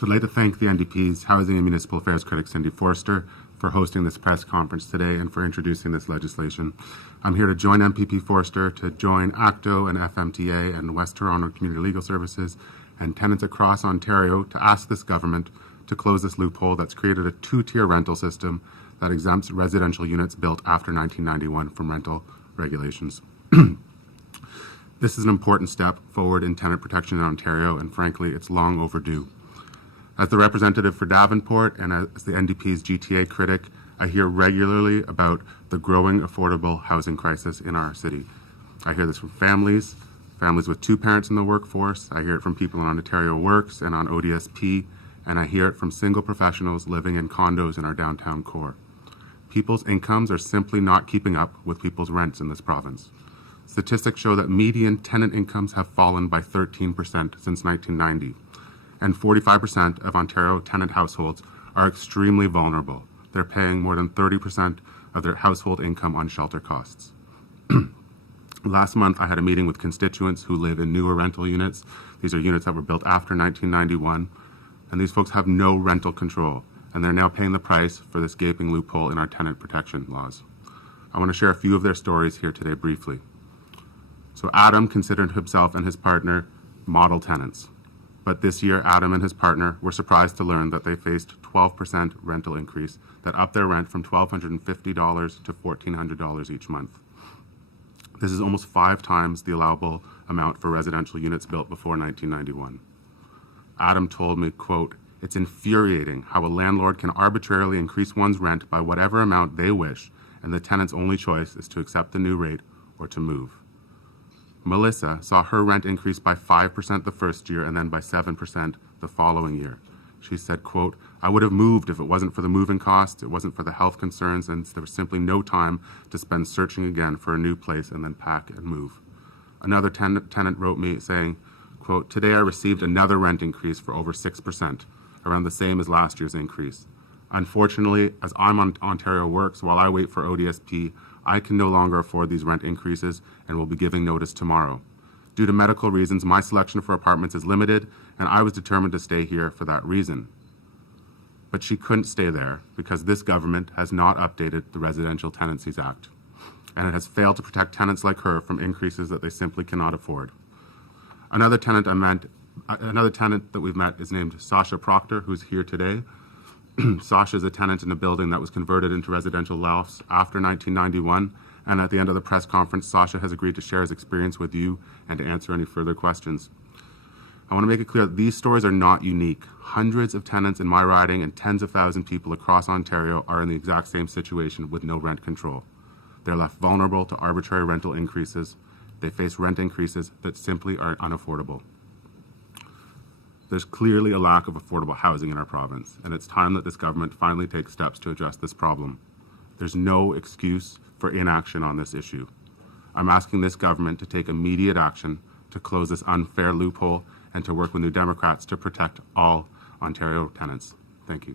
So I'd like to thank the NDP's Housing and Municipal Affairs critic Cindy Forster for hosting this press conference today and for introducing this legislation. I'm here to join MPP Forster, to join ACTO and FMTA and West Toronto Community Legal Services and tenants across Ontario to ask this government to close this loophole that's created a two-tier rental system that exempts residential units built after 1991 from rental regulations. This is an important step forward in tenant protection in Ontario, and frankly, it's long overdue. As the representative for Davenport and as the NDP's GTA critic, I hear regularly about the growing affordable housing crisis in our city. I hear this from families with two parents in the workforce. I hear it from people on Ontario Works and on ODSP, and I hear it from single professionals living in condos in our downtown core. People's incomes are simply not keeping up with people's rents in this province. Statistics show that median tenant incomes have fallen by 13% since 1990. And 45% of Ontario tenant households are extremely vulnerable. They're paying more than 30% of their household income on shelter costs. Last month, I had a meeting with constituents who live in newer rental units. These are units that were built after 1991, and these folks have no rental control, and they're now paying the price for this gaping loophole in our tenant protection laws. I want to share a few of their stories here today briefly. So Adam considered himself and his partner model tenants. But this year, Adam and his partner were surprised to learn that they faced 12% rental increase that upped their rent from $1,250 to $1,400 each month. This is almost 5 times the allowable amount for residential units built before 1991. Adam told me, quote, "It's infuriating how a landlord can arbitrarily increase one's rent by whatever amount they wish, and the tenant's only choice is to accept the new rate or to move." Melissa saw her rent increase by 5% the first year and then by 7% the following year. She said, quote, "I would have moved if it wasn't for the moving costs, it wasn't for the health concerns, and there was simply no time to spend searching again for a new place and then pack and move." Another tenant wrote me saying, quote, "Today I received another rent increase for over 6%, around the same as last year's increase. Unfortunately, as I'm on Ontario Works, while I wait for ODSP, I can no longer afford these rent increases and will be giving notice tomorrow. Due to medical reasons, my selection for apartments is limited, and I was determined to stay here for that reason." But she couldn't stay there because this government has not updated the Residential Tenancies Act, and it has failed to protect tenants like her from increases that they simply cannot afford. Another tenant that we've met is named Sasha Proctor, who's here today. Sasha is a tenant in a building that was converted into residential lofts after 1991, and at the end of the press conference, Sasha has agreed to share his experience with you and to answer any further questions. I want to make it clear that these stories are not unique. Hundreds of tenants in my riding and tens of thousands of people across Ontario are in the exact same situation with no rent control. They're left vulnerable to arbitrary rental increases. They face rent increases that simply are unaffordable. There's clearly a lack of affordable housing in our province, and it's time that this government finally takes steps to address this problem. There's no excuse for inaction on this issue. I'm asking this government to take immediate action to close this unfair loophole and to work with New Democrats to protect all Ontario tenants. Thank you.